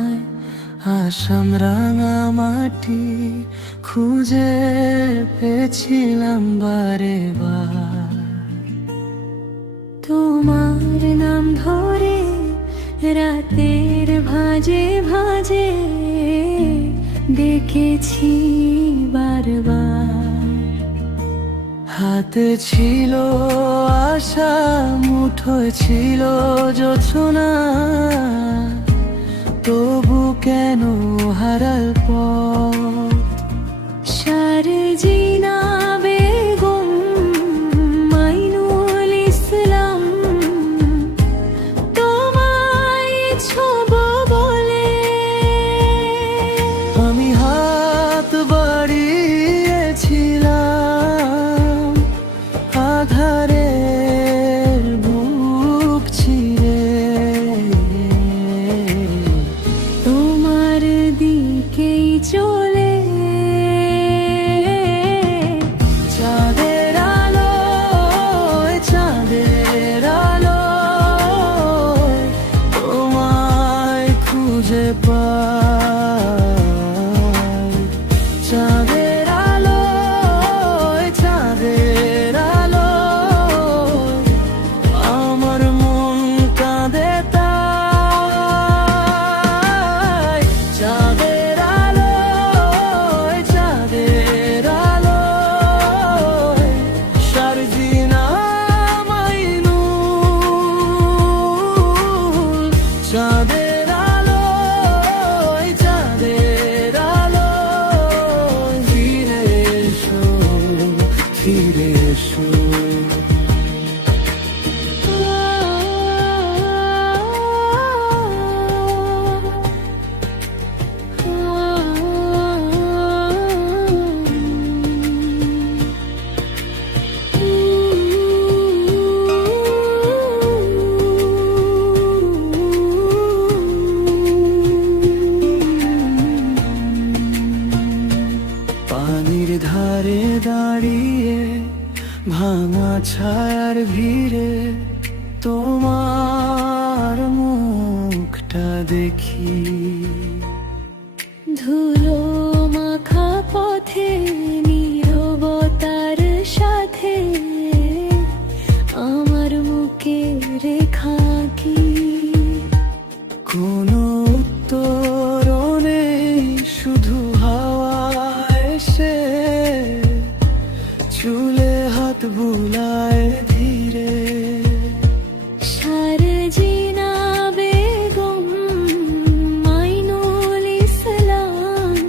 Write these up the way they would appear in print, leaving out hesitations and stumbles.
তোমায় আসাম রাঙা মাটি খুঁজে পেয়েছিলাম বারে বার। তোমার নাম ধরে রাতের ভাজে ভাজে ডেকেছি বারবার। হাতে ছিল আশা, মুঠোয় ছিল জোছনা, তবু কেন হারাল পথ। শারজিনা বেগম, মাইনুল ইসলাম, তোমায় ছোব বলে আমি হাত বাড়িয়েছিলাম, আধারের বুক ছিঁড়ে তোমার দিকেই চলে। চাঁদের আলোয়, চাঁদের আলোয় তোমায় খুঁজে পাই। চাঁদের আলোয়, চাঁদের আলোয় আমার মন কাঁদে তাই। চাঁদের আলোয়, চাঁদের আলোয় শারজিনা মাইনুল। চাঁদের আলোয়, চাঁদের আলোয় ফিরে এসো, ফিরে এসো। পানির ধারে দাঁড়িয়ে ভাঙা ছায়ার ভিড়ে তোমার মুখটা দেখি। ধুলো মাখা পথে নীরবতার সাথে আমার মুখে রেখা কি। কোনো উত্তর নেই, শুধু হাওয়া এসে চুলে হাত বুলায় ধীরে। শারজিনা বেগম, মাইনুল ইসলাম,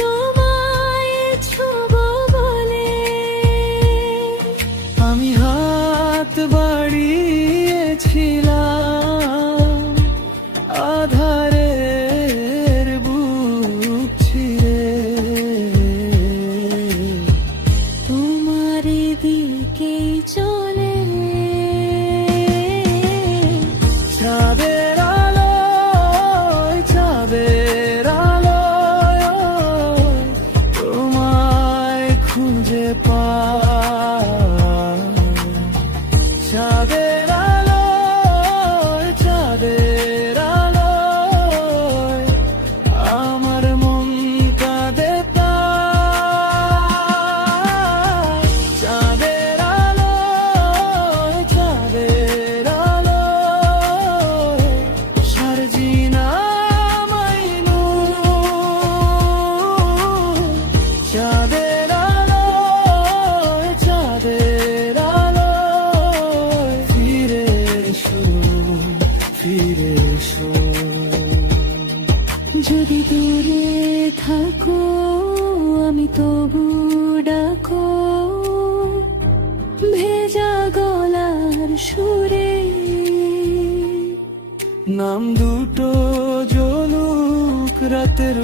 তোমায় ছোব বলে আমি হাত বাড়িয়েছিলাম, আধারের বুক ছিঁড়ে তোমার দিকেই চলে। চাঁদের আলোয়, চাঁদের আলোয় তোমায় খুঁজে পাই। চাঁদের আলোয়, চাঁদের আলোয় আমার মন কাঁদে তাই। চাঁদের আলোয়, চাঁদের আলোয় শারজিনা মাইনুল। চাঁদের আলোয়, চাঁদের আলোয় ফিরে এসো, ফিরে এসো। যদি দূরে থাকো আমি তবু ডাকো, ভেজা গলার সুরে নাম দুটো জ্বলুক রাতের